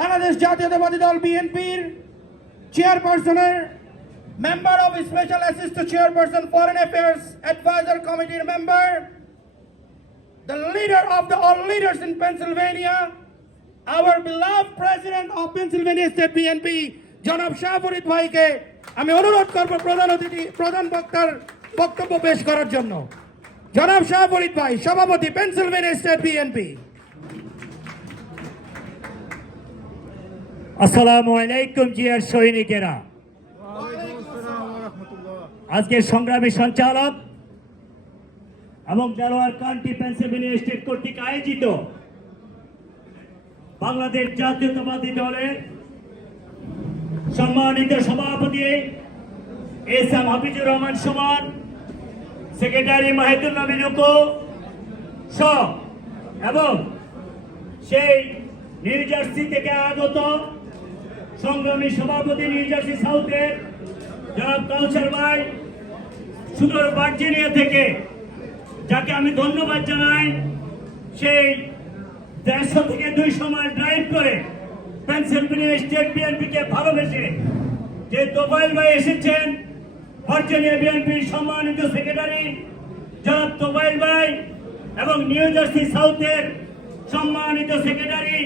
বাংলাদেশ জাতীয়তাবাদী দল বিএনপির চেয়ারপারসনের member of special assistant chairperson foreign affairs adviser কমিটির member the leader of the all leaders in Pennsylvania, our beloved president of Pennsylvania State BNP, জনাব শাহফরিদ ভাইকে আমি অনুরোধ করব প্রধান অতিথি প্রধান বক্তার বক্তব্য পেশ করার জন্য। জনাব শাহফরিদ ভাই সভাপতি পেনসিলভেনিয়া স্টেট বিএনপি আসসালামু আলাইকুম, জিয়ার সৈনিকেরা। আজকের সংগ্রামী সঞ্চালক এবং দেলোয়ার কান্ট্রি, পেন্সিলভেনিয়া স্টেট কর্তৃক আয়োজিত বাংলাদেশ জাতীয়তাবাদী দলের সম্মানিত সভাপতি S M Hafizur Rahman Sumon, secretary Mahidul Nabi Ruku সহ এবং সেই নিউ জার্সি থেকে আগত সংগ্রামী সভাপতি জার্সি সাউথের জনাব কাউসার ভাই সুদূর ভার্জিনিয়া থেকে, যাকে আমি ধন্যবাদ জানাই, সেই দেড়শো থেকে দুইশো মাইল ড্রাইভ করে পেনসিলভেনিয়া স্টেট বিএনপিকে ভালোবেসে যে তোফাইল ভাই এসেছেন, ভার্জিনিয়া বিএনপির সম্মানিত সেক্রেটারি জনাব তোফাইল ভাই এবং নিউ জার্সি সাউথের সম্মানিত সেক্রেটারি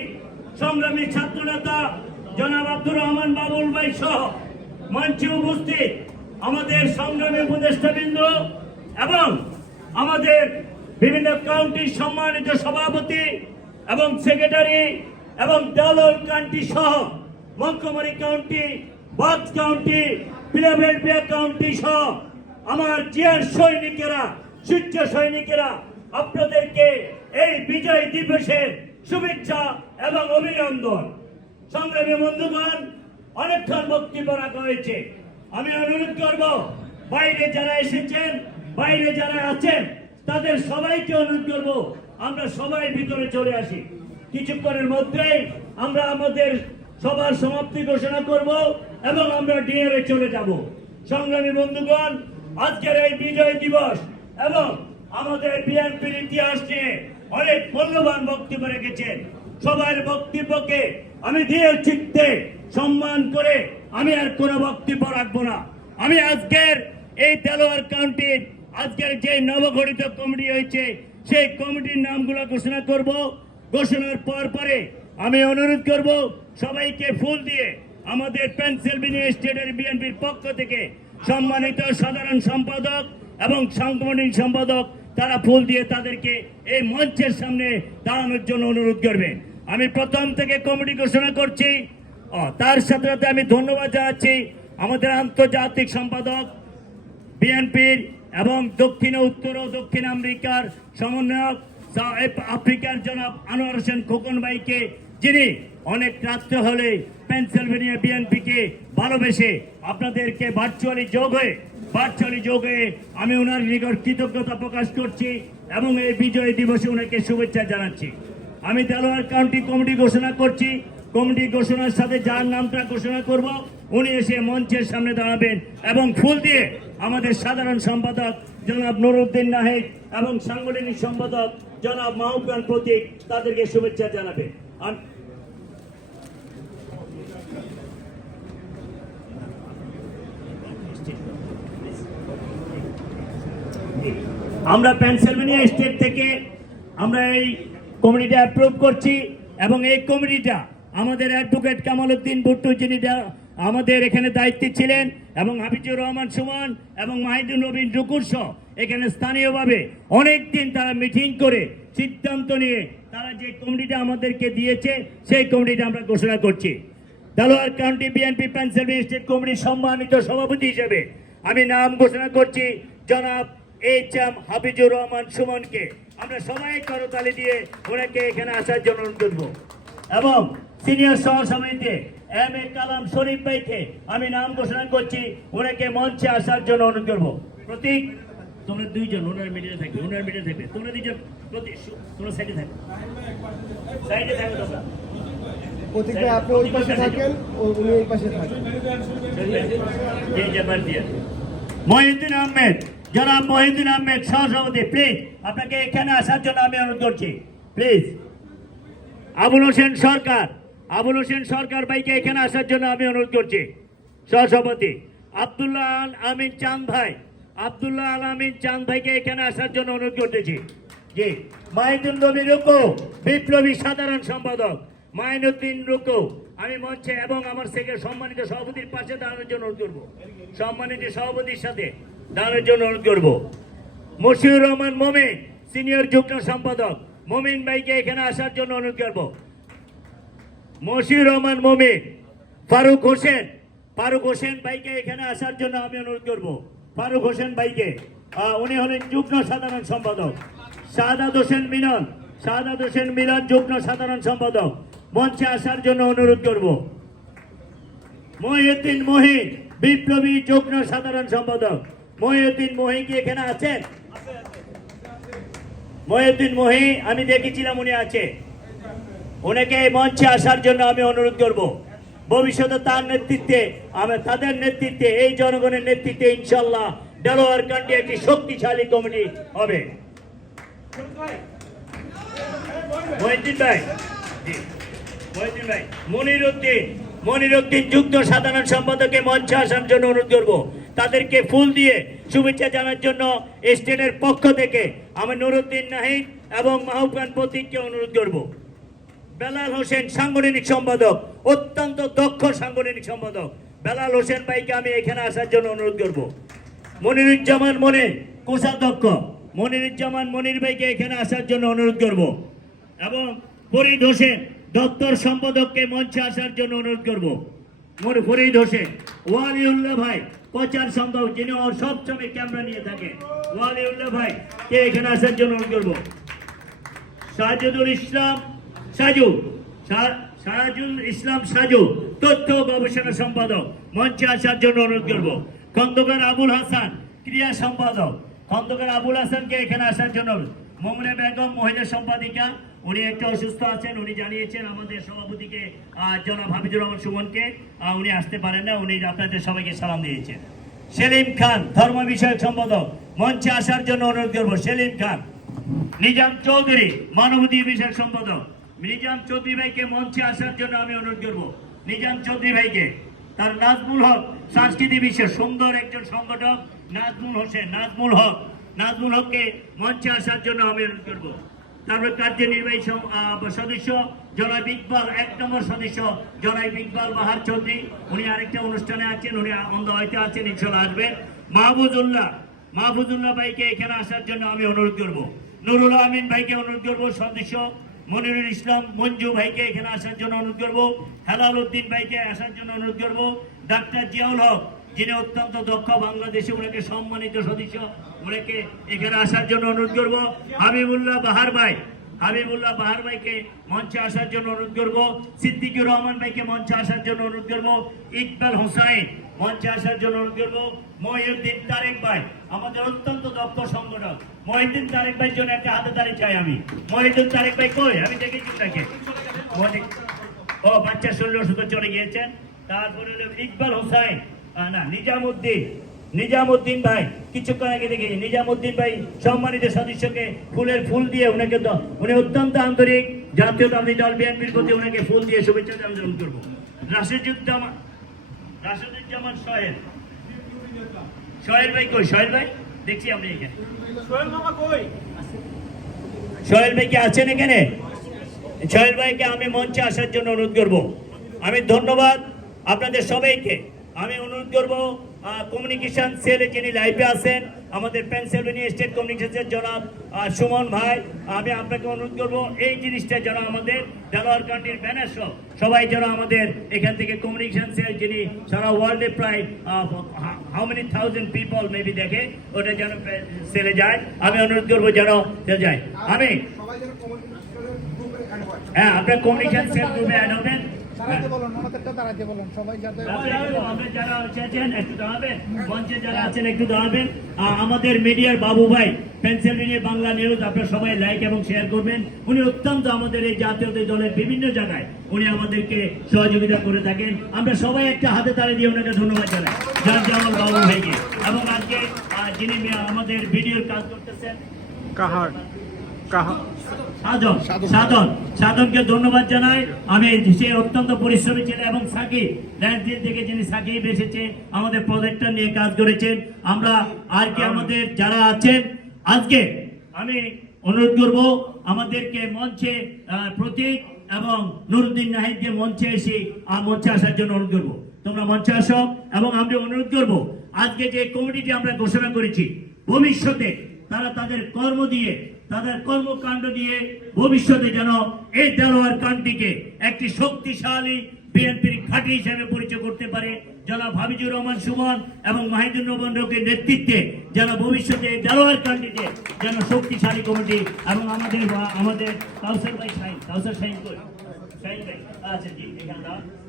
সংগ্রামী ছাত্রনেতা জনাব আব্দুর রহমান বাবুল ভাই সহ মঞ্চে উপস্থিত আমাদের সংগ্রামী উপদেষ্টাবৃন্দ এবং আমাদের বিভিন্ন কাউন্টির সম্মানিত সভাপতি এবং সেক্রেটারি এবং দেওয়াল কাউন্টি সহ Montgomery county Bucks county Philadelphia county সহ আমার জিয়ার সৈনিকেরা সূর্য সৈনিকেরা, আপনাদেরকে এই বিজয় দিবসের শুভেচ্ছা এবং অভিনন্দন। সংগ্রামী বন্ধুগণ, অনেকক্ষণ বক্তব্য রাখা হয়েছে। আমি অনুরোধ করব, বাইরে যারা এসেছেন, বাইরে যারা আছেন, তাদের সবাইকে অনুরোধ করব, আমরা সবাই ভিতরে চলে আসি। কিছুক্ষণের মধ্যেই আমরা আমাদের সবার সমাপ্তি ঘোষণা করব এবং আমরা ডিনারে চলে যাব। সংগ্রামী বন্ধুগণ, আজকের এই বিজয় দিবস এবং আমাদের বিএনপির ইতিহাস নিয়ে অনেক মূল্যবান বক্তব্য রেখেছেন। সবার বক্তব্যকে আমি ধীর চিত্তে সম্মান করে আমি আর কোনো বক্তব্য রাখব না। আমি আজকের এই তেলোয়ার কাউন্টির, আজকের যে নবগঠিত কমিটি হয়েছে, সেই কমিটির নামগুলো ঘোষণা করব। ঘোষণার পর পরে আমি অনুরোধ করব সবাইকে ফুল দিয়ে আমাদের পেনসিলভেনিয়া স্টেটের বিএনপির পক্ষ থেকে সম্মানিত সাধারণ সম্পাদক এবং সাংগঠনিক সম্পাদক, তারা ফুল দিয়ে তাদেরকে এই মঞ্চের সামনে দাঁড়ানোর জন্য অনুরোধ করবে আমি প্রথম থেকে কমিটি ঘোষণা করছি। তার সাথে সাথে আমি ধন্যবাদ জানাচ্ছি আমাদের আন্তর্জাতিক সম্পাদক, বিএনপির এবং দক্ষিণ উত্তর ও দক্ষিণ আমেরিকার সমন্বয়ক আফ্রিকার জনাব আনোয়ার হোসেন খোকন ভাইকে, যিনি অনেক রাত্রে হলে পেনসিলভেনিয়া বিএনপিকে ভালোবেসে আপনাদেরকে ভার্চুয়ালি যোগ হয়ে ভার্চুয়ালি যোগ হয়ে আমি ওনার নিকট কৃতজ্ঞতা প্রকাশ করছি এবং এই বিজয় দিবসে ওনাকে শুভেচ্ছা জানাচ্ছি। আমি দেলোয়ার কাউন্টি কমিটি ঘোষণা করছি। কমিটি ঘোষণার সাথে যার নামটা ঘোষণা করব, উনি এসে মঞ্চের সামনে দাঁড়াবেন এবং ফুল দিয়ে আমাদের সাধারণ সম্পাদক জনাব নুরুদ্দিন নাহিদ এবং সাংগঠনিক সম্পাদক জনাব মাহবুবান প্রতীক তাদেরকে শুভেচ্ছা জানাবেন। আম- আমরা পেনসিলভেনিয়া স্টেট থেকে আমরা এই কমিটিটা অ্যাপ্রুভ করছি এবং এই কমিটিটা আমাদের অ্যাডভোকেট কামাল উদ্দিন ভুট্টু, যিনি আমাদের এখানে দায়িত্বে ছিলেন, এবং হাফিজুর রহমান সুমন এবং মাহিদুল নবীন রুকুর সহ এখানে স্থানীয়ভাবে অনেক দিন তারা মিটিং করে সিদ্ধান্ত নিয়ে তারা যে কমিটিটা আমাদেরকে দিয়েছে, সেই কমিটিটা আমরা ঘোষণা করছি। Delaware county BNP Pennsylvania state কমিটির সম্মানিত সভাপতি হিসেবে আমি নাম ঘোষণা করছি জনাব এইচ এম হাফিজুর রহমান সুমনকে। আমরা সবাই করতালি দিয়ে ওনাকে এখানে আসার জন্য অনুরোধ করব। এবং সিনিয়র সহ সমিতিতে এম এ কালাম শরীফ ভাইকে আমি নাম ঘোষণা করছি ওনাকে মঞ্চে আসার জন্য অনুরোধ করব। প্রতীক তোমরা দুইজন ওনার মিডিয়া থাকবে ওনার মিডিয়া থাকবে। তোমরা দুইজন প্রতীক তোমরা সাইডে থাকবে সাইডে থাকবে তোমরা। প্রতীক আপনি ওই পাশে থাকেন ও উনি এই পাশে থাকেন। মহিউদ্দিন আহমেদ জনাব মহিউদ্দিন আহমেদ সহসভাপতি প্লিজ আপনাকে এখানে আসার জন্য আমি অনুরোধ করছি। প্লিজ আবুল হোসেন সরকার, আবুল হোসেন সরকার ভাইকে এখানে আসার জন্য আমি অনুরোধ করছি। সহসভাপতি, আব্দুল্লাহ আল আমিন চাঁদ ভাই, আব্দুল্লাহ আল আমিন চাঁদ ভাইকে এখানে আসার জন্য অনুরোধ করতেছি। জি মাহিদুল নবী রুকু, বিপ্লবী সাধারণ সম্পাদক। মাইনুদ্দিন রুকু, আমি মঞ্চে এবং আমার থেকে সম্মানিত সভাপতির পাশে দাঁড়ানোর জন্য অনুরোধ করব। সম্মানিত সভাপতির সাথে দাঁড়ানোর জন্য অনুরোধ করব। মশিউর রহমান মোমিন, সিনিয়র যুগ্ম সম্পাদক, মমিন ভাইকে এখানে আসার জন্য অনুরোধ করব। মশিউর রহমান মোমিন, ফারুক হোসেন ফারুক হোসেন ভাইকে এখানে আসার জন্য আমি অনুরোধ করব। ফারুক হোসেন ভাইকে উনি হলেন যুগ্ম সাধারণ সম্পাদক। শাহাদাত হোসেন মিলন শাহাদাত হোসেন মিলন যুগ্ম সাধারণ সম্পাদক। মঞ্চে আসার জন্য অনুরোধ করব। মহিউদ্দিন মহিন, বিপ্লবী যুগ্ম সাধারণ সম্পাদক। মহিউদ্দিন মহি কি এখানে আছেন? মহিউদ্দিন মহি, আমি দেখেছিলাম উনি আছে। ওনাকে এই মঞ্চে আসার জন্য আমি অনুরোধ করব। ভবিষ্যতে তার নেতৃত্বে, আমি তাদের নেতৃত্বে, এই জনগণের নেতৃত্বে ইনশাল্লাহ ডেলোয়ার কান্ট্রি একটি শক্তিশালী কমিটি হবে। মহিউদ্দিন ভাই মহিউদ্দিন ভাই মনির উদ্দিন মনির উদ্দিন যুক্ত সাধারণ সম্পাদককে মঞ্চে আসার জন্য অনুরোধ করব। তাদেরকে ফুল দিয়ে শুভেচ্ছা জানার জন্য স্টেটের পক্ষ থেকে আমি নুরুদ্দিন নাহিদ এবং মাহবুবান প্রতীককে অনুরোধ করব। বেলাল হোসেন সাংগঠনিক সম্পাদক, অত্যন্ত দক্ষ সাংগঠনিক সম্পাদক। বেলাল হোসেন ভাইকে আমি এখানে আসার জন্য অনুরোধ করব। মনিরুজ্জামান মনির কোষাধ্যক্ষ। মনিরুজ্জামান মনির ভাইকে এখানে আসার জন্য অনুরোধ করব। এবং ফরিদ হোসেন, দপ্তর সম্পাদককে মঞ্চে আসার জন্য অনুরোধ করব। ফরিদ হোসেন, ওয়ালিউল্লাহ ভাই প্রচার সম্ভব, যিনি ওর সবসময় ক্যামেরা নিয়ে থাকে। ওয়ালিউল্লাহ ভাই, কে এখানে আসার জন্য অনুরোধ করব? সাজুদুল ইসলাম সাজু সাজুল ইসলাম সাজু, তথ্য গবেষণা সম্পাদক, মঞ্চে আসার জন্য অনুরোধ করব। খন্দকার আবুল হাসান, ক্রিয়া সম্পাদক। খন্দকার আবুল হাসানকে এখানে আসার জন্য মোমনে বেগম, মহিলা সম্পাদিকা, উনি একটু অসুস্থ আছেন, উনি জানিয়েছেন আমাদের সভাপতিকে জনাব হাবিজুর রহমান সুমনকে উনি আসতে পারেন না, উনি আপনাদের সবাইকে সালাম দিয়েছেন। সেলিম খান, ধর্ম বিষয়ক সম্পাদক, মঞ্চে আসার জন্য অনুরোধ করব। সেলিম খান, নিজাম চৌধুরী মানবাধিকার বিষয়ক সম্পাদক, নিজাম চৌধুরী ভাইকে মঞ্চে আসার জন্য আমি অনুরোধ করব। নিজাম চৌধুরী ভাইকে, তার নাজমুল হক, সাংস্কৃতিক বিষয়, সুন্দর একজন সংগঠক, নাজমুল হোসেন, নাজমুল হক। নাজমুল হককে মঞ্চে আসার জন্য অনুরোধ করব। তারপরে কার্যনির্বাহী সদস্য জনাব ইকবাল, এক নম্বর সদস্য জনাব ইকবাল বাহার চৌধুরী। উনি আরেকটা অনুষ্ঠানে আছেন, উনি অন্ধ হয়তো আছেন, ইনশাল্লাহ আসবেন। মাহবুজুল্লাহ মাহফুজুল্লাহ ভাইকে এখানে আসার জন্য আমি অনুরোধ করব। নুরুল আমিন ভাইকে অনুরোধ করব, সদস্য মনিরুল ইসলাম মঞ্জু ভাইকে এখানে আসার জন্য অনুরোধ করব। হেলাল উদ্দিন ভাইকে আসার জন্য অনুরোধ করব। ডাক্তার জিয়াউল হক যিনি অত্যন্ত দক্ষ বাংলাদেশে, ওনাকে সম্মানিত সদস্য, ওনাকে এখানে আসার জন্য অনুরোধ করব। হাবিবুল্লাহ বাহার ভাই, হাবিবুল্লাহ বাহার ভাইকে মঞ্চে আসার জন্য অনুরোধ করব। সিদ্দিকুর রহমান ভাইকে মঞ্চে আসার জন্য অনুরোধ করব। ইকবাল হোসাইন মঞ্চে আসার জন্য অনুরোধ করব। মহিউদ্দিন তারেক ভাই, আমাদের অত্যন্ত দক্ষ সংগঠক। মহিউদ্দিন তারেক ভাইয়ের জন্য একটা হাতে দাঁড়িয়ে চাই আমি। মহিউদ্দিন তারেক ভাই কই? আমি দেখেছি তাকে। ও, বাচ্চা শরীর ওষুধ চলে গিয়েছেন। তারপরে হলো ইকবাল হোসাইন না নিজামুদ্দিন নিজামুদ্দিন ভাই কিছুক্ষণ আগে দেখেছি। নিজামুদ্দিন ভাই সম্মানিত সদস্যকে ফুলের ফুল দিয়ে ওনাকে উনি অত্যন্ত আন্তরিক জাতীয়তাবাদী দল বিএনপির প্রতি ওনাকে ফুল দিয়ে শুভেচ্ছা জানান করব। রাশেদুজ্জামান রাশেদুজ্জামান সোহেল। সোহেল ভাই কই? সোহেল ভাই? দেখছি আপনি এখানে। সোহেল ভাই কি আছেন এখানে? সোহেল ভাইকে আমি মঞ্চে আসার জন্য অনুরোধ করব। আমি ধন্যবাদ আপনাদের সবাইকে। আমি অনুরোধ করব কমিউনিকেশন সেলে যিনি লাইফে আছেন আমাদের পেনসিলভেনিয়া স্টেট কমিউনিকেশনের জনাব সুমন ভাই আমি আপনাকে অনুরোধ করব এই জিনিসটা যেন আমাদের দেলোয়ার কান্ট্রির ব্যানার সহ সবাই যেন আমাদের এখান থেকে কমিউনিকেশন সেল যিনি সারা ওয়ার্ল্ডে প্রায় how many thousand people maybe দেখে ওটা যেন সেলে যায়। আমি অনুরোধ করব যেন যায়। আমি হয়। হ্যাঁ আপনার কমিউনিকেশন সেল গ্রুপে অ্যাড হবেন। দাঁড়াতে বলুন আমাদেরটা দাঁড়াতে বলুন সবাই যাতে আমরা যারা আছেন একটু দাঁড়াবেন মঞ্চে যারা আছেন একটু দাঁড়াবেন। আমাদের মিডিয়ার বাবু ভাই পেনসিলভেনিয়া বাংলা নিউজ আপনারা সবাই লাইক এবং শেয়ার করবেন। উনি অত্যন্ত আমাদের এই জাতীয় দলের বিভিন্ন জায়গায় উনি আমাদেরকে সহযোগিতা করে থাকেন। আমরা সবাই একটা হাতে তালে দিয়ে ওনাকে ধন্যবাদ জানাই। যার যেমন বাবু ভাইকে। এবং আজকে যিনি আমাদের ভিডিওর কাজ করতেছেন কাহার কাহা সাধন সাধন। সাধনকে ধন্যবাদ জানাই। আমি সে অত্যন্ত পরিশ্রমী ছিল এবং সাকিব। থেকে যিনি সাকিব এসেছে আমাদের প্রজেক্টটা নিয়ে কাজ করেছেন। আমরা আর কি আমাদের যারা আছেন আজকে আমি অনুরোধ করব আমাদেরকে মঞ্চে প্রতীক এবং নুরুদ্দিন নাহিদকে মঞ্চে এসে মঞ্চে আসার জন্য অনুরোধ করব। তোমরা মঞ্চে আসো এবং আমরা অনুরোধ করব আজকে যে কমিটিটি আমরা ঘোষণা করেছি ভবিষ্যতে তারা তাদের কর্ম দিয়ে তাদের কর্মকাণ্ড দিয়ে ভবিষ্যতে যেন এই দেলোয়ার কান্ট্রিকে একটি শক্তিশালী বিএনপির ঘাঁটি হিসেবে পরিচয় করতে পারে যেন হাবিজুর রহমান সুমন এবং মাহিদুর রহমান রোগের নেতৃত্বে যেন ভবিষ্যতে দেলোয়ার কান্ট্রিতে যেন শক্তিশালী কমিটি এবং আমাদের আমাদের কাউসার ভাই সাইন, কাউসার সাইন কই?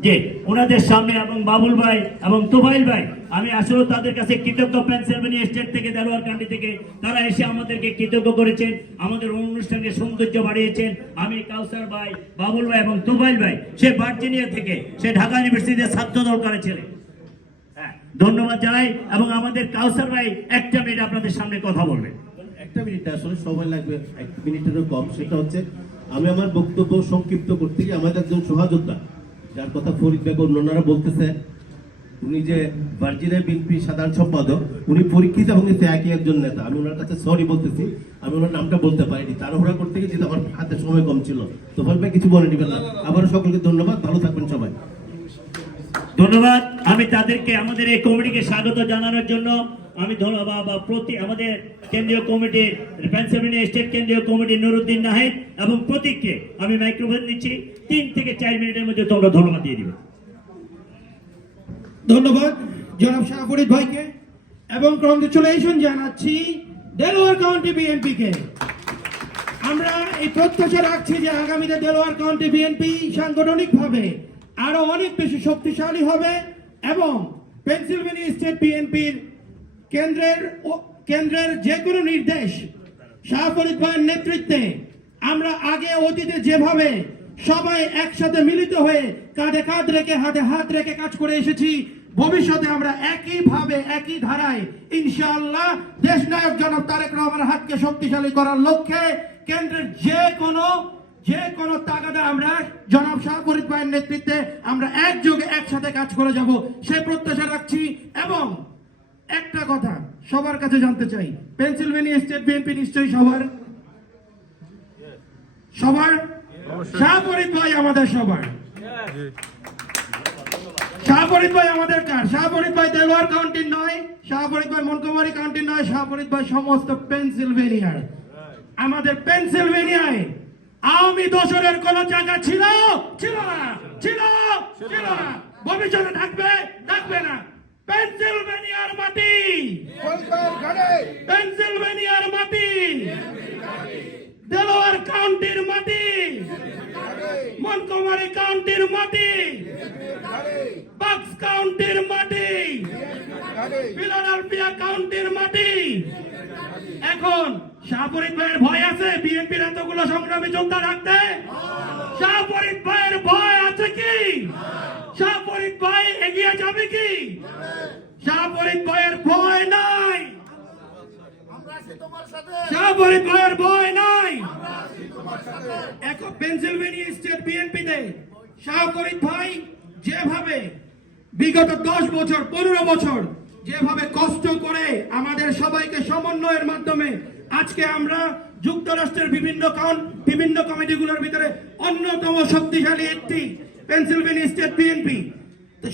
জি ওনাদের সামনে এবং বাবুল ভাই এবং তোবাইল ভাই আমি আসলে তাদের কাছে কৃতজ্ঞ পেনসিলভেনিয়া স্টেট থেকে দেলোয়ার কান্ট্রি থেকে তারা এসে আমাদেরকে কৃতজ্ঞ করেছেন আমাদের অনুষ্ঠানের সৌন্দর্য বাড়িয়েছেন। আমি কাউসার ভাই বাবুল ভাই এবং তোবাইল ভাই সে ভার্জিনিয়া থেকে সে ঢাকা ইউনিভার্সিটিতে ছাত্র দল করে ছেলে। হ্যাঁ, ধন্যবাদ জানাই এবং আমাদের কাউসার ভাই একটা মিনিট আপনাদের সামনে কথা বলবেন একটা মিনিট আসলে সময় লাগবে এক মিনিটেরও কম সেটা হচ্ছে আমি আমার বক্তব্য সংক্ষিপ্ত করতে গিয়ে আমাদের একজন সহযোদ্ধা, যার কথা ফরিদ বেগ অন্যরা বলতেছে, উনি যে ভার্জিনের বিএনপি সাধারণ সম্পাদক, উনি পরীক্ষিত এবং একই একজন নেতা। আমি ওনার কাছে সরি বলতেছি, আমি ওনার নামটা বলতে পারিনি। তাড়াহুড়া করতে গিয়ে আমার হাতে সময় কম ছিল। তো ভাই কিছু বলে নেবেন না। আবারও সকলকে ধন্যবাদ। ভালো থাকবেন সবাই। ধন্যবাদ। আমি তাদেরকে, আমাদের এই কমিটিকে স্বাগত জানানোর জন্য আমি ধন্যবাদ। প্রতি আমাদের কেন্দ্রীয় কমিটির স্টেট কেন্দ্রীয় কমিটি নুরুদ্দিন নাহিদ এবং প্রতীককে আমি মাইক্রোফোন দিচ্ছি। তিন থেকে চার মিনিটের মধ্যে তোমরা ধন্যবাদ দিয়ে দিবে। ধন্যবাদ জনাব শাহ ফরিদ ভাইকে এবং কংগ্রেচুলেশন জানাচ্ছি দেলোয়ার কাউন্টি বিএনপিকে। আমরা এই প্রত্যাশা রাখছি যে আগামীতে দেলোয়ার কাউন্টি বিএনপি সাংগঠনিকভাবে আরও অনেক বেশি শক্তিশালী হবে এবং পেনসিলভেনিয়া স্টেট বিএনপির কেন্দ্রের কেন্দ্রের যে কোনো নির্দেশ শাহ ফরিদ ভাইয়ের নেতৃত্বে আমরা আগে অতীতে যেভাবে সবাই একসাথে মিলিত হয়ে কাঁধে কাঁধ রেখে, হাতে হাত রেখে কাজ করে এসেছি, ভবিষ্যতে আমরা একইভাবে, একই ধারায় ইনশাআল্লাহ দেশ নায়ক জনাব তারেক রহমানের হাতকে শক্তিশালী করার লক্ষ্যে কেন্দ্রের যে কোনো যে কোনো তাগাদা আমরা জনাব শাহ ফরিদ ভাইয়ের নেতৃত্বে আমরা একযোগে একসাথে কাজ করে যাব সে প্রত্যাশা রাখছি। এবং একটা কথা সবার কাছে জানতে চাই পেনসিলভেনিয়া স্টেট বিএনপি নিশ্চয়ই সবার? সবার? শাহফরিদ ভাই আমাদের সবার। শাহফরিদ ভাই আমাদের কার? শাহফরিদ ভাই দেলোয়ার কাউন্টির নয় শাহফরিদ ভাই মনকুমারি কাউন্টির নয় শাহফরিদ ভাই সমস্ত পেনসিলভেনিয়ার। আমাদের পেনসিলভেনিয়ায় আওয়ামী দোসরের কোন জায়গা ছিল? ছিল না। ছিল। ছিল না। ভবিষ্যতে থাকবে? থাকবে না। পেনসিলভেনিয়ার মাটি। পেনসিলভেনিয়ার মাটি। দেলোয়ার কাউন্টির মাটি। মনকুমারি কাউন্টির মাটি। বাক্স কাউন্টির মাটি। ফিলাডেলফিয়া কাউন্টির মাটি। এখন শাহপরিত ভাইয়ের ভয় আছে, বিএনপির এতগুলো সংগ্রামী যোদ্ধা রাখতে? শাহপরিত ভাইয়ের ভয় আছে কি? শাহপরিত ভাই এগিয়ে যাবে কি? শাহপরিত ভাইয়ের ভয় নাই। শাহপরিত ভাইয়ের ভয় নাই। এখন পেনসিলভেনিয়া স্টেট বিএনপিতে শাহপরিত ভাই যেভাবে বিগত দশ বছর, পনেরো বছর যেভাবে কষ্ট করে আমাদের সবাইকে সমন্বয়ের মাধ্যমে আজকে আমরা যুক্তরাষ্ট্রের বিভিন্ন বিভিন্ন কমিটিগুলোর ভিতরে অন্যতম শক্তিশালী একটি Pennsylvania state BNP.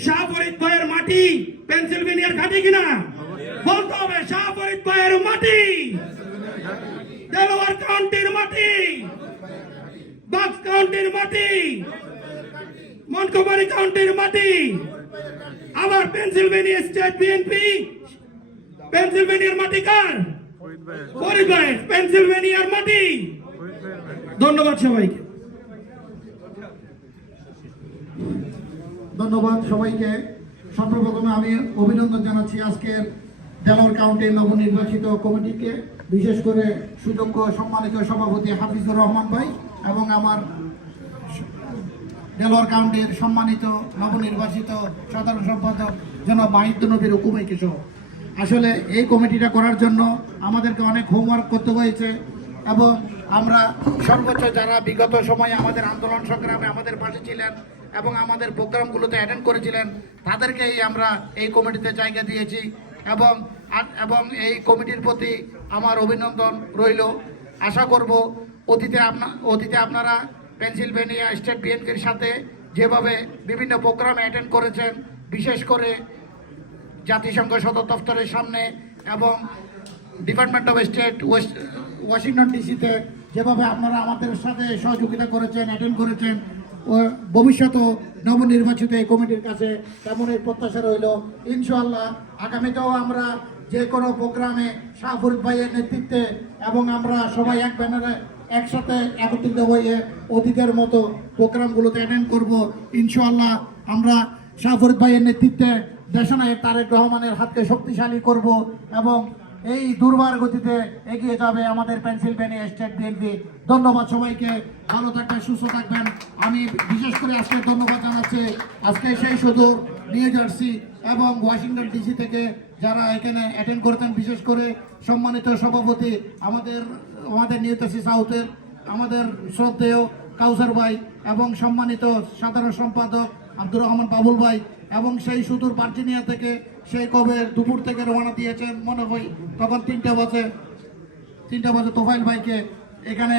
Shah Farid ভাইয়ের মাটি পেনসিলভেনিয়ার ঘাটি কিনা? বলতে হবে, শাহ মাটি। দেলোয়ার কাউন্টির মাটি। বাক্স কাউন্টির মাটি। মনকমারি কাউন্টির মাটি। আবার পেনসিলভেনিয়া স্টেট বিএনপি, পেনসিলভেনিয়ার মাটি কার? ফরিদ ভাই পেনসিলভেনিয়ার মাটি। ধন্যবাদ সবাইকে। ধন্যবাদ সবাইকে। সর্বপ্রথমে আমি অভিনন্দন জানাচ্ছি আজকের দেলোয়ার কাউন্টির নবনির্বাচিত কমিটিকে, বিশেষ করে সুযোগ্য সম্মানিত সভাপতি হাফিজুর রহমান ভাই এবং আমার দেলোয়ার কাউন্টির সম্মানিত নবনির্বাচিত সাধারণ সম্পাদক জনাব মাহিদ্দ নবীর হুকুমাইকে সহ। আসলে এই কমিটিটা করার জন্য আমাদেরকে অনেক হোমওয়ার্ক করতে হয়েছে এবং আমরা সর্বোচ্চ যারা বিগত সময়ে আমাদের আন্দোলন সংগ্রামে আমাদের পাশে ছিলেন এবং আমাদের প্রোগ্রামগুলোতে অ্যাটেন্ড করেছিলেন, তাদেরকেই আমরা এই কমিটিতে জায়গা দিয়েছি এবং এবং এই কমিটির প্রতি আমার অভিনন্দন রইল। আশা করব অতীতে আপনা অতীতে আপনারা পেনসিলভেনিয়া, স্টেট বিএনপির সাথে যেভাবে বিভিন্ন প্রোগ্রামে অ্যাটেন্ড করেছেন, বিশেষ করে জাতিসংঘ সদর দপ্তরের সামনে এবং ডিপার্টমেন্ট অফ স্টেট ওয়াশিংটন ডিসিতে যেভাবে আপনারা আমাদের সাথে সহযোগিতা করেছেন অ্যাটেন্ড করেছেন, ও ভবিষ্যতেও নবনির্বাচিত এই কমিটির কাছে তেমনই প্রত্যাশা রইল। ইনশাআল্লাহ আগামীতেও আমরা যে কোনো প্রোগ্রামে শাহফুর ভাইয়ের নেতৃত্বে এবং আমরা সবাই এক ব্যানারে একসাথে একত্রিত হয়ে অতীতের মতো প্রোগ্রামগুলোতে অ্যাটেন্ড করব। ইনশাআল্লাহ আমরা শাহফরিদ ভাইয়ের নেতৃত্বে দেশনায়ক তারেক রহমানের হাতকে শক্তিশালী করব এবং এই দুর্বার গতিতে এগিয়ে যাবে আমাদের পেনসিলভেনিয়া স্টেট বিএনপি। ধন্যবাদ সবাইকে, ভালো থাকবেন, সুস্থ থাকবেন। আমি বিশেষ করে আজকে ধন্যবাদ জানাচ্ছি। আজকে সেই শুধু নিউ জার্সি এবং ওয়াশিংটন ডিসি থেকে যারা এখানে অ্যাটেন্ড করেছেন, বিশেষ করে সম্মানিত সভাপতি আমাদের আমাদের নিউ জার্সি সাউথের, আমাদের শ্রদ্ধেয় কাউসার ভাই এবং সম্মানিত সাধারণ সম্পাদক আব্দুর রহমান বাবুল ভাই এবং সেই সুদূর ভার্জিনিয়া থেকে সেই কবে দুপুর থেকে রওনা দিয়েছেন মনে হয় তখন তিনটা বাজে তিনটা বাজে তোফাইল ভাইকে এখানে